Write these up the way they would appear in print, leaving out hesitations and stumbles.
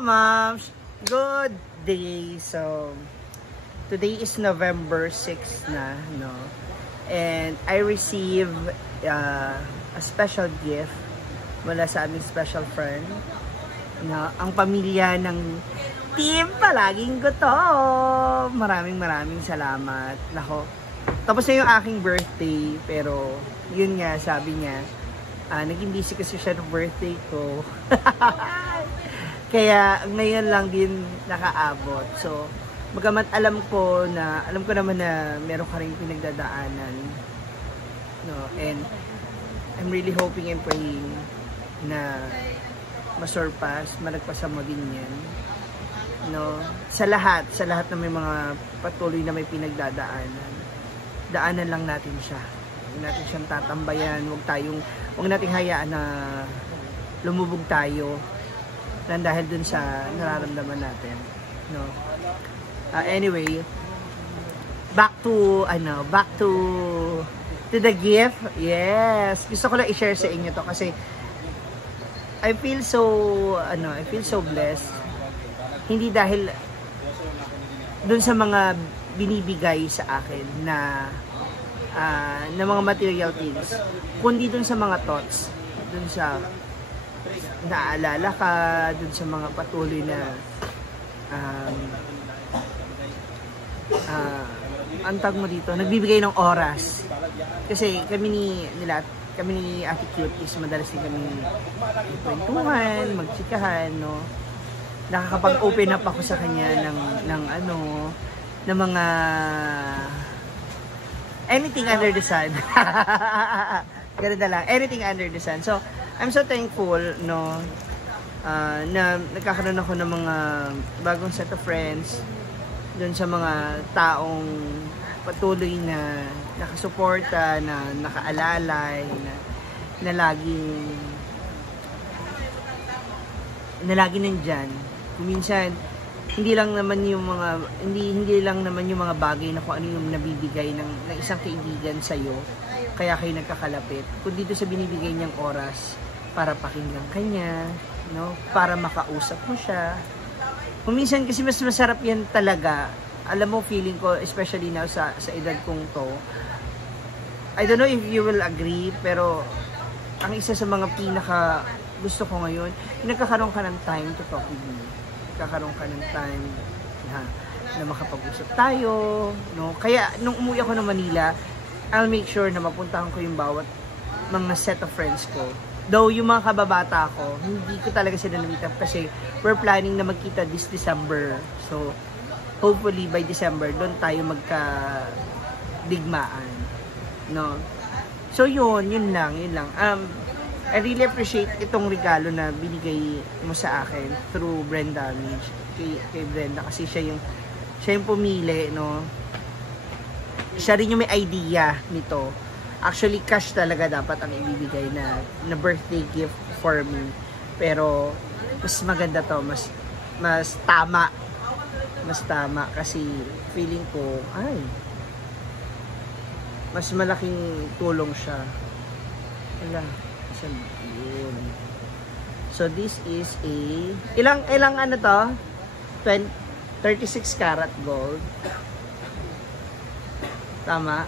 Moms! Good day! So, today is November 6 na, no? And I received a special gift mula sa aming special friend na ang pamilya ng Team Palaging Gutom. Maraming salamat. Nako, tapos na yung aking birthday, pero yun nga, sabi niya, naging busy kasi siya ng birthday ko. Kaya ngayon lang din nakaabot. So, bagamat alam ko naman na meron ka rin pinagdadaanan. No, and I'm really hoping and praying na masurpass, malagpasan mo din yan. No, sa lahat na may mga patuloy na may pinagdadaanan. Daanan lang natin siya. Huwag natin siyang tatambayan, huwag nating hayaan na lumubog tayo nang dahil dun sa nararamdaman natin, no. Anyway, back to the gift. Yes, gusto ko lang i-share sa inyo to kasi I feel so blessed. Hindi dahil dun sa mga binibigay sa akin na mga material things, kundi dun sa mga thoughts, dun sa naaalala ka, dun sa mga patuloy na antag mo dito, nagbibigay ng oras. Kasi kami ni Ate Cuties, madalas din kami kwentuhan, magtsikahan, no. Nakakapag-open up ako sa kanya ng mga anything under the sun. Ganun na lang, anything under the sun. So, I'm so thankful, no, na nagkakaroon ako ng mga bagong set of friends, dun sa mga taong patuloy na nakasuporta, na nakaalalay, na laging nandyan. Minsan hindi lang naman yung mga bagay na kung ano yung nabibigay ng isang kaibigan sa iyo, kaya kayo nagkakalapit, kundi dito sa binibigay niyang oras para pakinggan kanya, no, para makausap mo siya. Kung minsan kasi mas masarap yan talaga. Alam mo, feeling ko, especially now sa edad kong to, I don't know if you will agree, pero ang isa sa mga pinaka gusto ko ngayon, nagkakaroon ka ng time to talk with me. Nagkakaroon ka ng time na makapag-usap tayo, no? Kaya nung umuwi ako ng Manila, I'll make sure na mapuntahan ko yung bawat mga set of friends ko. Though yung mga kababata ko, hindi ko talaga sila na-meet up kasi we're planning na magkita this December. So, hopefully by December, doon tayo magka-digmaan, no? So, yun lang. I really appreciate itong regalo na binigay mo sa akin through Brenda Mitch. Kay Brenda kasi siya yung pumili, no? Siya rin yung may idea nito. Actually, cash talaga dapat ang ibibigay na birthday gift for me. Pero mas maganda to, mas tama kasi feeling ko mas malaking tulong siya. Wala. Yun. So this is ilang ano to? 36 karat gold. Tama?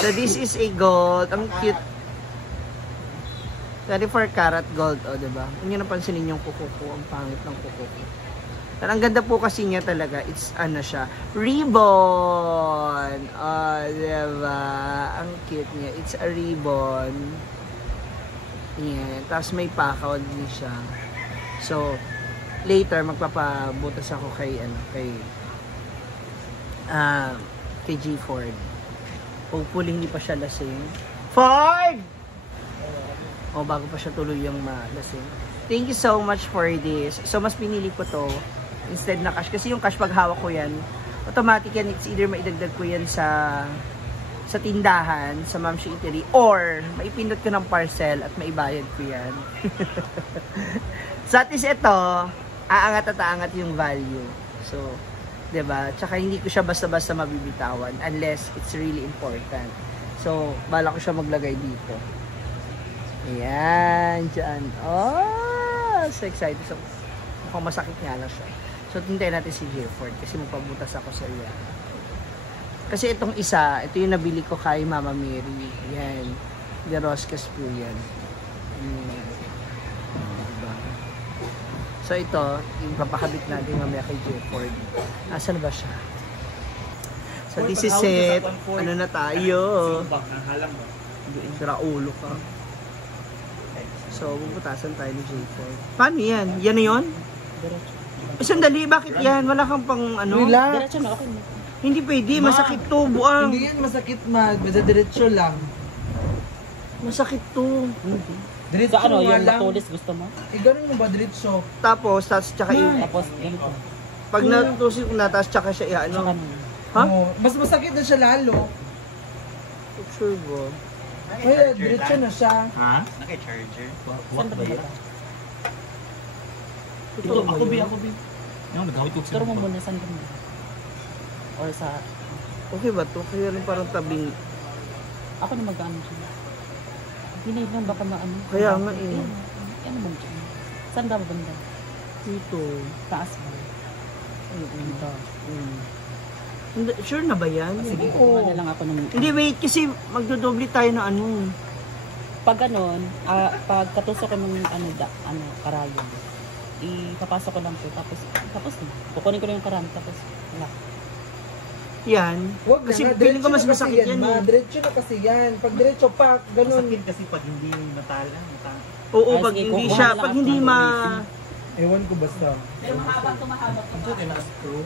So this is a gold. Ang cute. 34 karat gold, o, diba? Kung nyo napansinin yung kuko ko, ang pangit ng kuko ko. Pero ang ganda po kasi niya talaga, it's siya, ribbon. Oh, diba? Ang cute niya. It's a ribbon. Yeah. Tapos may pakaw din siya. So, later, magpapabutas ako kay G. Ford. Hopefully, hindi pa siya lasing. Ford! O, bago pa siya tuloy yung malasing. Thank you so much for this. So, mas pinili ko to instead na cash. Kasi yung cash, pag hawak ko yan, automatic yan, it's either maidagdag ko yan sa tindahan, sa Mom's Eatery, or maipindot ko ng parcel at maibayad ko yan. So, at least ito, aangat at aangat yung value. So, diba? Tsaka hindi ko siya basta-basta mabibitawan unless it's really important. So, bala ko siya maglagay dito. Ayan, dyan. Oh! So excited. So, mukhang masakit nga lang siya. So, tintayin natin si Jefford kasi magpabutas ako sa iya. Kasi itong isa, ito yung nabili ko kay Mama Mary. Yan. De Roscas po yan. Diba? So, ito, yung papakabit natin mamaya kay Jefford. Asan ba siya? So, this is it. Ano na tayo? Sira ulo ka. So, bubutasan tayo ni Jefford. Paano yan? Yan na yun? Sandali, bakit yan? Wala kang pang ano? Diretso na, okay na. Hindi pwede, masakit to, buang. Hindi yan masakit, basta diretso lang. Masakit to. Diretso Sa ano, nga yung lang. matulis gusto mo? Ganun mo ba diretso? Tapos tsaka yung... Tapos, ganito. Pag natusin ko na, tapos tsaka siya, Saka ano? nun. Ha? Oo. Mas masakit na siya lalo. Sure ba? Kaya diretso na siya. Ha? Naka-charger? Saan ba ba? Ito, Ako, Bi. Yung nagawit ko Turo mo muna, saan ba mo? Or sa... Okay ba to? Kaya rin parang tabing... Ako na mag-ano siya. Hinay lang baka maano. Kaya nga eh. Ano mo dyan? Saan daw banda? Dito. Taas ba? Dito. Hindi, sure na ba yan? Sige, kukuha na lang ako ng... Hindi, wait. Kasi magdodoble tayo ng ano. Pag ganon, pag katusok ko ng karayon, ipapasok ko lang po, tapos na. Kukunin ko lang yung karami, tapos wala. Yan. Huwag Kasi na, feeling ko diretso mas na masakit kasi yan eh. Diretso na kasi yan. Pag diretso pa, ganun. Masakit kasi pag hindi matala. Oo, Ay, pag sige, hindi kukuha siya, na lang pag ako hindi ng Ewan ko basta. Pero mahaba tumahaba. Ang dito na screw.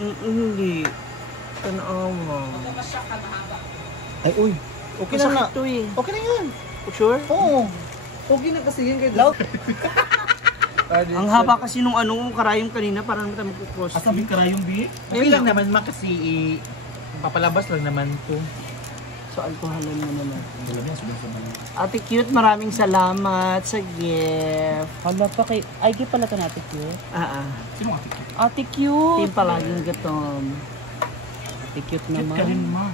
Hindi. Tanawa. Ay, uy. Okay na Masakit na. to eh. Okay na yan. Sure? Oo. Okay na kasi yan kay Loud. Ang haba kasi nung ano, karayong kanina, parang naman tayo magkukross. Asabi ka yung Bi? Okay lang naman ma kasi papalabas lang naman to. So, alkoholan mo na natin. Alam yan, sumasaman. Ate Cute, maraming salamat sa gift. Hala pa kay... Ay, gift pala ito na Ate Cute. Sino ang tikit? Ate Cute! Team palaging gatom. Ate Cute Cute ka rin naman. ma.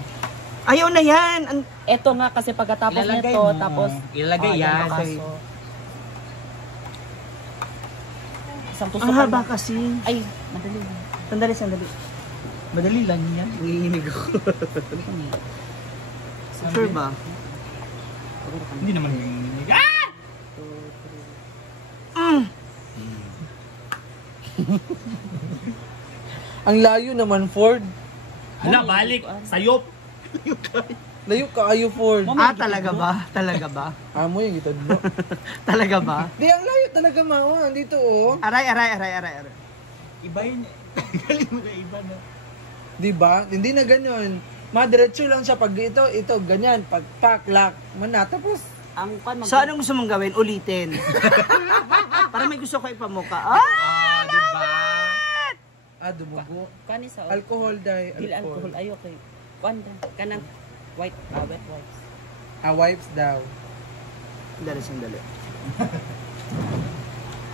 Ayaw na yan! Ito nga kasi pagkatapos Ilalagay nito, mo. tapos... Ilalagay Ah, yan. okay. Isang Ang tusukan haba lang. kasi. Ay, madali lang. Sandali. Madali lang yan. Nanginginig ako. Dali ka niya. Sure ba? Hindi naman yung... Ang layo naman, Ford. Hala, balik. Sayop. Layo ka ayo, Ford. Talaga ba? Talaga ba? Amo yung gitod mo. Talaga ba? Di, ang layo talaga, Mama. Dito, oh. Aray. Iba yun. Galing mo ka iba na. Di ba? Hindi na ganyan. Diretso lang siya. Pag ito, ganyan. Pag lock, tapos. Ang pan So, anong gusto mong gawin? Ulitin. Para may gusto ko ipamuka. Diba? Dumugo. Kani sa Alcohol, dahil. dili alcohol ayo kay kuanda kanang wet wipes. Wipes daw. Sandali.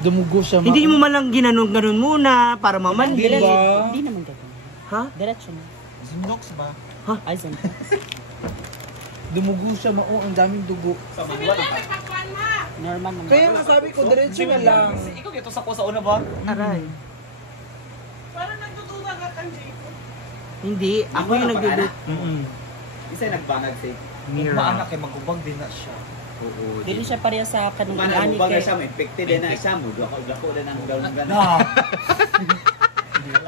Dumugo siya, Hindi mo man lang ginanon muna para mamandi. Hindi ba? Hindi naman gagawin. Ha? Diretso na. Zindox ba? Ay, saan? Dumugo siya, ang daming dugo. Sa mga Normal naman. Kaya nga sabi ko, diretso na lang. Ikaw dito sa ko sa una ba? Aray. Hindi, ako yung nagdudut. Isa nagbangag sa Mira. Maanak kay magubag din na siya. Oo. Dili siya pareha sa kanang Kung ani ano, kay. sa mo, infected din na isa mo. Dako din ang daw ng gano'n. Na.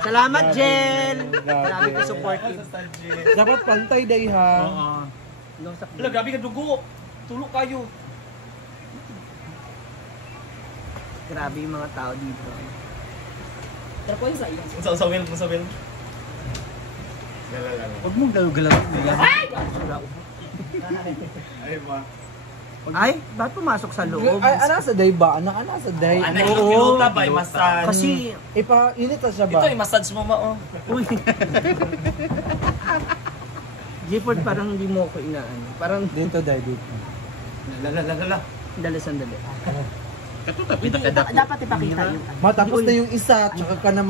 Salamat, Jen! Grabe. Grabe ka supportive. Dapat pantay, day, ha? Wala, grabe ka dugo. Tulog kayo. Grabe yung mga tao dito. Pero po yung sa iyo. Sa will. Huwag mong galaw-galaw. Ay, ma. Ay, ba't pumasok sa loob? Ay, ana sa day ba? Ana sa day. Anak, iluta ba? Massage. Kasi, Init na siya ba? Ito, massage mo ma, oh. uy. Gifford, parang hindi mo ako inaan. Parang, Dito, day, dito. Lala. sandali. Katuta, Hindi, dapat ipakita yung ano. Matapos na yung isa, tsaka ka na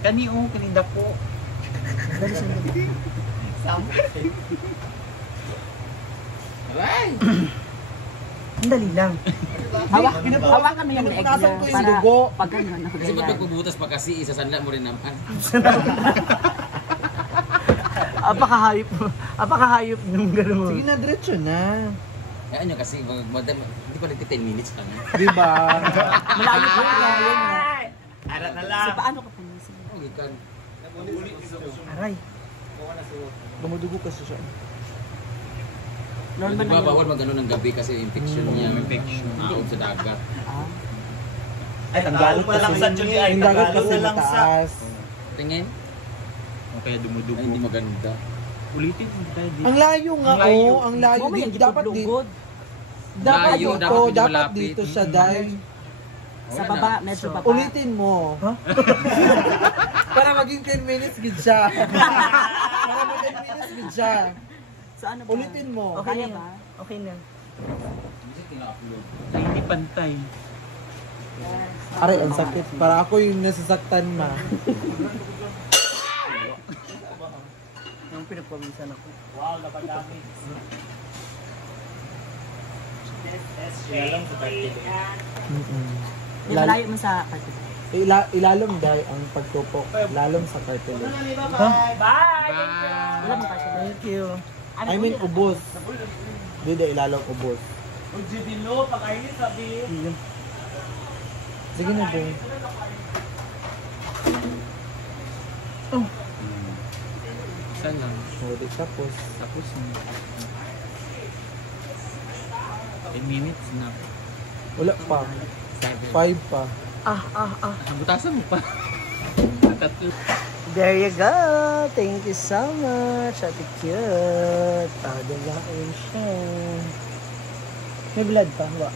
Kanida po. Ang dali lang. Hawakan mo yung leg Pinupunasan niya ko yung para dugo. pag ganyan. Kasi pag magpubutas pa kasi, isasanla mo rin naman. Apakahayop nung gano'n. Sige na, diretso na. Kaya nyo kasi, hindi pa nagti 10 minutes lang. Di ba? Malayo pa yan. Arat na So, lang. paano ka pumisin? Okay ka. Aray. Dumudugo kasi siya. Normal na yun. Bawal mag ng gabi kasi infection niya. Infection. Tawag sa dagat. Ah. Ay, tanggalon pa lang sa Judy ay Yung dagat tanggalon kasi na lang sa. mataas. Tingin? O kaya dumudugo. Ay, hindi maganda. Ulitin mo tayo dito. Ang layo nga, Ang layo. oh. Ang layo. Mamaya, Di, dapat dito. lugod. Dapat Layo, dito. dapat medyo Dapat malapit. dito siya, dahil. Sa baba, medyo baba. Ulitin mo. Para maging 10 minutes gid siya. Para maging 10 minutes gid siya. Sa ano ba? Ulitin mo. Okay Kaya na. ba? Okay na. Ay, hindi pantay. Aray, ang sakit. Para ako yung nasasaktan ma. Yung pinagpawisan ako. Wow, napadami. Ilalong sa tartilo. Di malayo mo sa party. Ilalom dahil ang pagtupok. Lalom sa cartilage. Bye! Wala mo party. Thank you. I mean, ubos. Hindi, ilalom ubos. Kung Judilo, pakainin sabi. Sige na, boy. Saan lang? Hindi, tapos. Tapos na. 10 minutes na. Wala pa. 5 pa. Butasan mo pa. Tatlo. There you go. Thank you so much. Ate cute. Padagain siya. May blood pa. Ba?